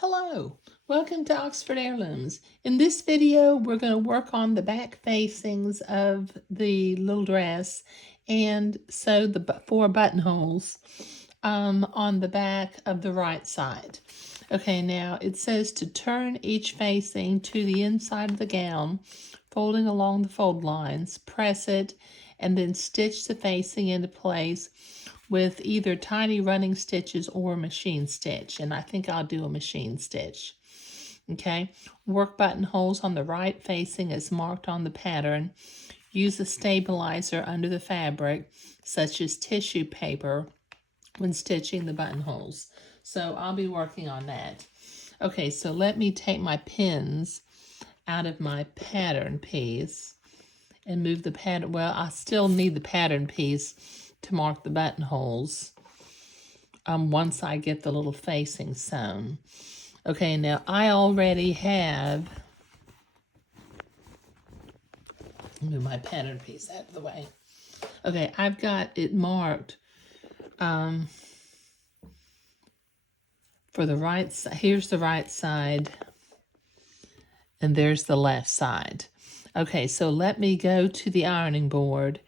Hello, welcome to Oxford Heirlooms. In this video, we're going to work on the back facings of the little dress and sew the 4 buttonholes on the back of the right side. Okay, now it says to turn each facing to the inside of the gown, folding along the fold lines, press it, and then stitch the facing into place with either tiny running stitches or machine stitch, and I think I'll do a machine stitch. Okay, work buttonholes on the right facing as marked on the pattern. Use a stabilizer under the fabric, such as tissue paper, when stitching the buttonholes. So I'll be working on that. Okay, so let me take my pins out of my pattern piece and move the pattern. Well, I still need the pattern piece to mark the buttonholes once I get the little facing sewn. Okay, now I already have, move my pattern piece out of the way. Okay, I've got it marked for the right side. Here's the right side, and there's the left side. Okay, so let me go to the ironing board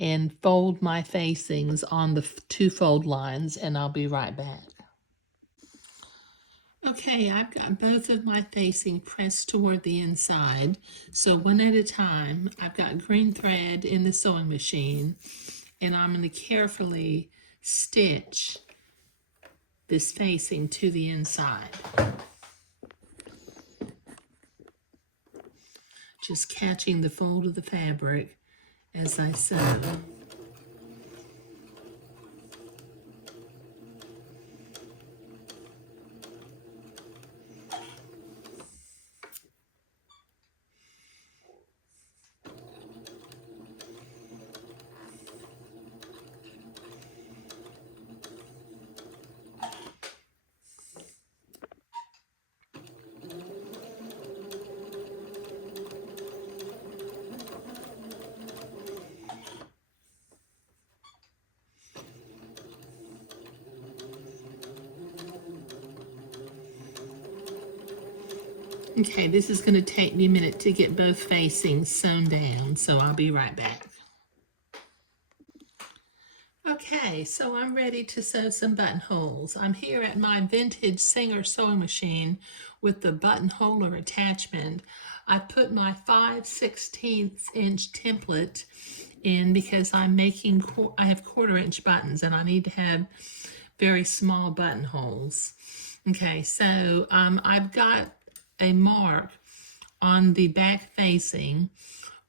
and fold my facings on the 2 fold lines, and I'll be right back. Okay, I've got both of my facing pressed toward the inside. So one at a time, I've got green thread in the sewing machine, and I'm going to carefully stitch this facing to the inside. Just catching the fold of the fabric as I sew. Okay, this is going to take me a minute to get both facings sewn down, so I'll be right back. Okay, so I'm ready to sew some buttonholes. I'm here at my vintage Singer sewing machine with the buttonholer attachment. I put my 5/16 inch template in because I have 1/4 inch buttons and I need to have very small buttonholes. Okay, so I've got a mark on the back facing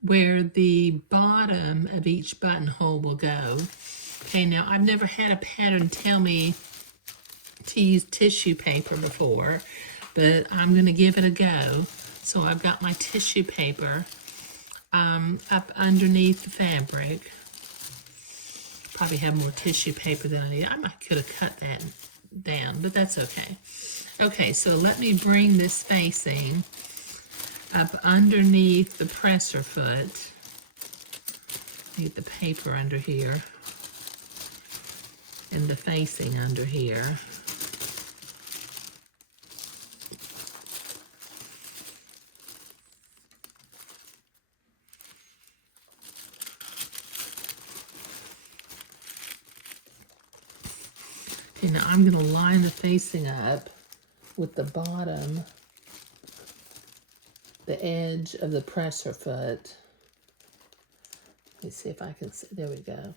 where the bottom of each buttonhole will go. Okay, now I've never had a pattern tell me to use tissue paper before, but I'm going to give it a go. So I've got my tissue paper up underneath the fabric. Probably have more tissue paper than I need. I could have cut that down, but that's okay. Okay, so let me bring this facing up underneath the presser foot. Get the paper under here and the facing under here. Okay, now I'm going to line the facing up with the bottom, the edge of the presser foot. Let me see if I can see. There we go.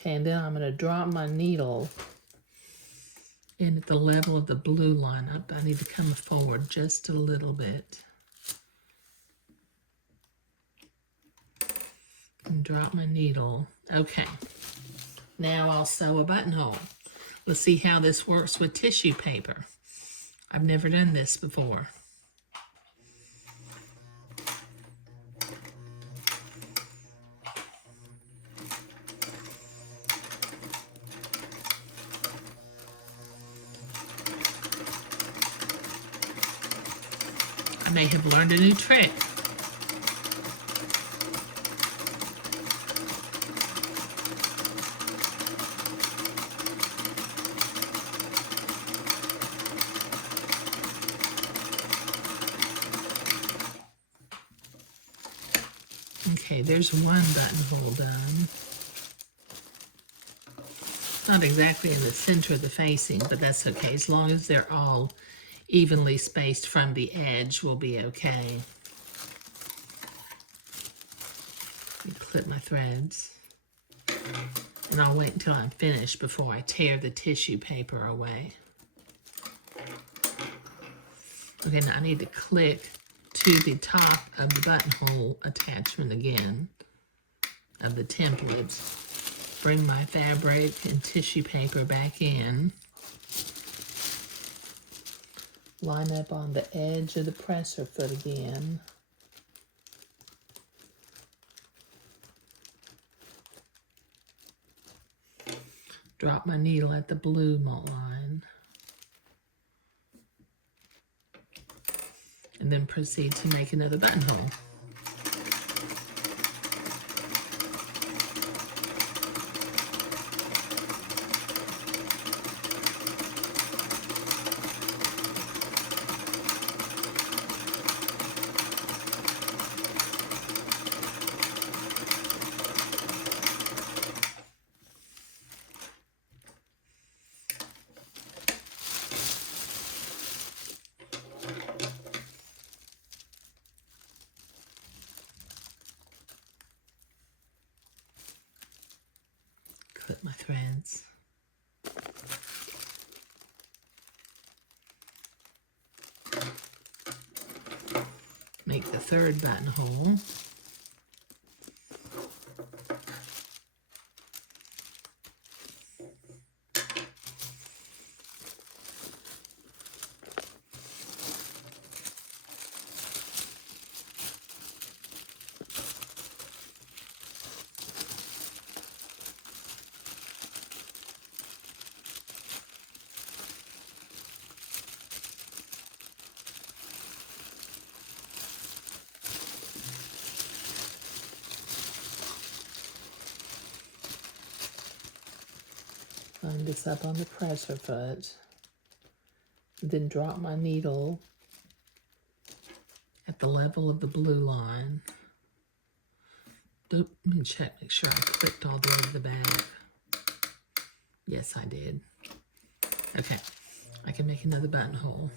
Okay, and then I'm going to drop my needle in at the level of the blue line. I need to come forward just a little bit. And drop my needle. Okay. Now I'll sew a buttonhole. Let's see how this works with tissue paper. I've never done this before. I may have learned a new trick. Okay, there's one buttonhole done. Not exactly in the center of the facing, but that's okay. As long as they're all evenly spaced from the edge, we'll be okay. Clip my threads. And I'll wait until I'm finished before I tear the tissue paper away. Okay, now I need to click to the top of the buttonhole attachment again of the template. Bring my fabric and tissue paper back in. Line up on the edge of the presser foot again. Drop my needle at the blue line. And then proceed to make another buttonhole. Clip my threads. Make the third buttonhole. Line this up on the presser foot. Then drop my needle at the level of the blue line. Let me check, make sure I clicked all the way to the back. Yes, I did. Okay, I can make another buttonhole.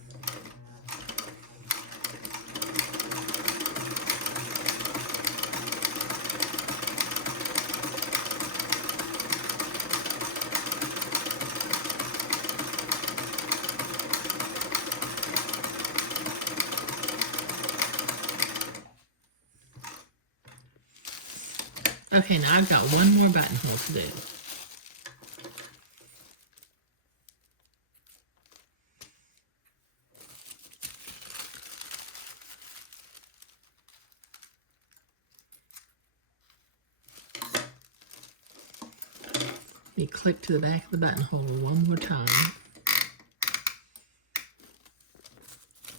Okay, now I've got one more buttonhole to do. Let me click to the back of the buttonhole one more time.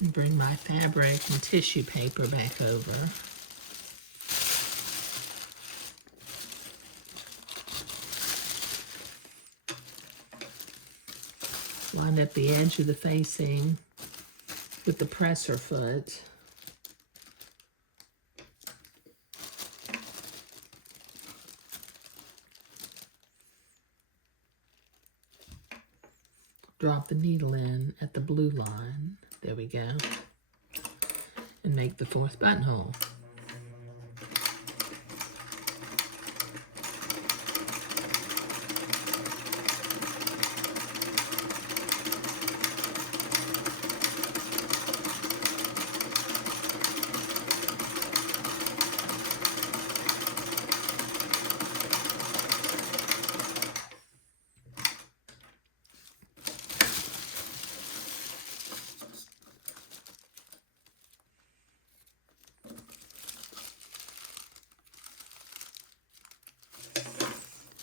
And bring my fabric and tissue paper back over. Line up the edge of the facing with the presser foot. Drop the needle in at the blue line. There we go. And make the fourth buttonhole.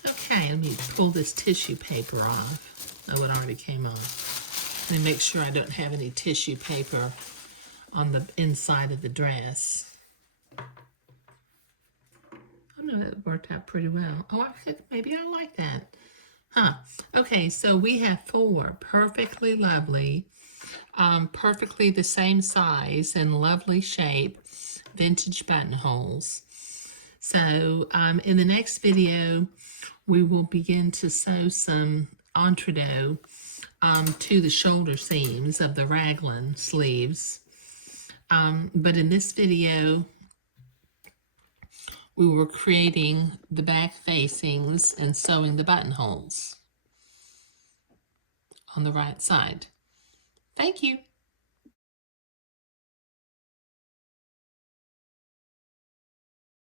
Okay, let me pull this tissue paper off. Oh, it already came off. Let me make sure I don't have any tissue paper on the inside of the dress. Oh no, that worked out pretty well. Oh, maybe I like that. Huh. Okay, so we have 4 perfectly lovely, perfectly the same size and lovely shape vintage buttonholes. So in the next video, we will begin to sew some entree to the shoulder seams of the raglan sleeves. But in this video, we were creating the back facings and sewing the buttonholes on the right side. Thank you.